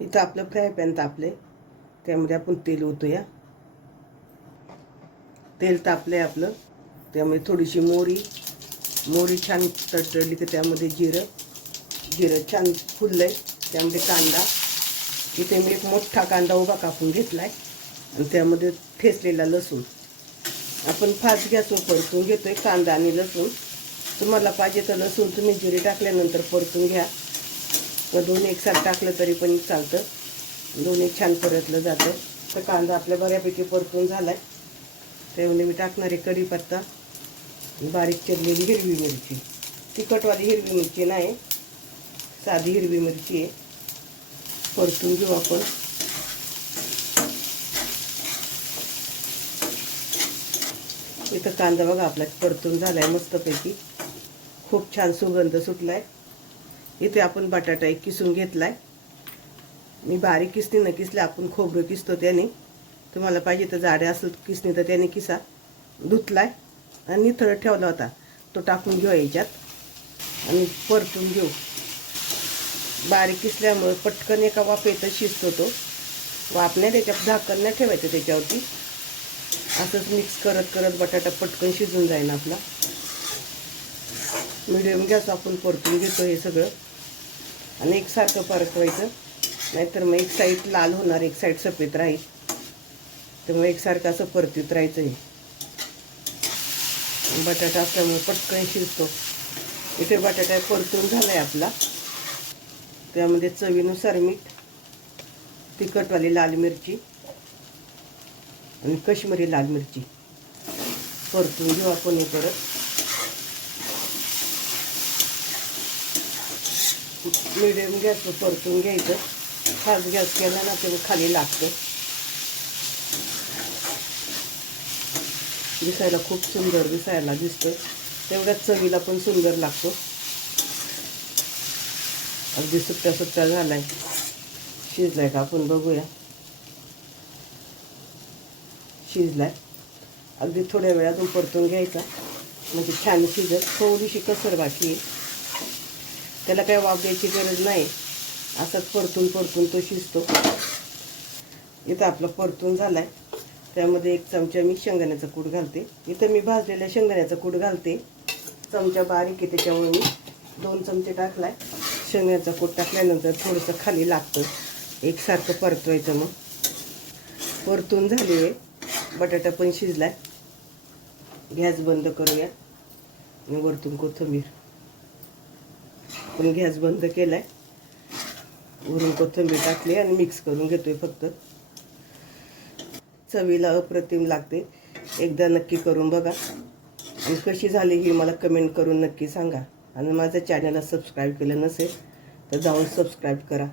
इथं आपलं fry pan तापले, त्यामध्ये आपण तेल ओतूया. तेल तापले आपलं, त्यामध्ये थोडीशी मोहरी छान तडतडली की त्यामध्ये जिरं छान फुललंय, त्यामध्ये कांदा. इथे मी एक मोठा कांदा उभा कापून घेतलाय आणि त्यामध्ये ठेचलेला लसूण. आपण फास्ट गॅसवर परतून घेतोय कांदा आणि लसूण. तुम्हाला पाहिजे तर लसूण तुम्ही जिरे टाकल्यानंतर परतून घ्या, व दोन्ही एकसाथ टाकलं तरी पण चालतं. दोन्ही छान परतलं जातं. तर कांदा आपल्या बऱ्यापैकी परतून झालाय. त्यामध्ये मी टाकणारे कढीपत्ता, बारीक चिरलेली हिरवी मिरची. तिखटवाली हिरवी मिरची नाही, साधी हिरवी मिरची आहे. परतून घेऊ आपण. इथं कांदा बघा आपला परतून झालाय मस्तपैकी, खूप छान सुगंध सुटलाय. इथे आपण बटाटा एक किसून घेतलाय. मी बारीक किसणी न किसले, आपण खोबरं किसतो त्याने. तुम्हाला पाहिजे तर जाडे असेल किसणी तर त्याने किसा. धुतलाय आणि निथळत ठेवला होता, तो टाकून घेऊ याच्यात आणि परतून घेऊ. बारीक किसल्यामुळे पटकन एका वाफेतच शिजतो तो. वाफ नाही त्याच्यात, झाकण नाही ठेवायचं त्याच्यावरती. असंच मिक्स करत करत बटाटा पटकन शिजून जाईल आपला. मिडियम गॅस आपण परतून घेतो हे सगळं आणि एकसारखं परतवायचं, नाहीतर मग एक साईड लाल होणार, एक साईड सफेद राहील. त्यामुळे एकसारखं असं परतीत राहायचं. हे बटाटा असल्यामुळे पटकन शिजतो. इथे बटाटा परतून झालाय आपला. त्यामध्ये चवीनुसार मीठ, तिखटवाली लाल मिरची आणि काश्मीरी लाल मिरची परतून घेऊ आपण. हे परत मिडियम गॅसवर परतून घ्यायचं. फास्ट गॅस केला ना ते खाली लागतं. दिसायला खूप सुंदर दिसायला दिसतं, तेवढ्याच चवीला पण सुंदर लागतो. अगदी सुट्टा सुट्टा झालाय. शिजलाय का आपण बघूया. शिजलाय. अगदी थोड्या वेळ अजून परतून घ्यायचा, म्हणजे छान शिजत. थोडीशी कसर बाकी आहे, त्याला काही वाफ द्यायची गरज नाही. असंच परतून परतून तो शिजतो. इथं आपलं परतून झालाय. त्यामध्ये एक चमचा मी शेंगदाण्याचा कूट घालते. इथं मी भाजलेल्या शेंगदाण्याचा कूट घालते. चमचा बारीक आहे त्याच्यामुळे मी 2 चमचे टाकलाय. शेंगदाण्याचा कूट टाकल्यानंतर थोडंसं खाली लागतं, एकसारखं परतवायचं. मग परतून झाली आहे, बटाटा पण शिजलाय. गॅस बंद करूया आणि वरतून कोथिंबीर. पण गॅस बंद केलाय, वरून कोथिंबीर टाकली आणि मिक्स करून घेतोय फक्त. चवीला अप्रतिम लागते. एकदा नक्की करून बघा आणि कशी झाली ही मला कमेंट करून नक्की सांगा. आणि माझ्या चॅनलला सबस्क्राईब केलं नसेल तर जाऊन सबस्क्राईब करा.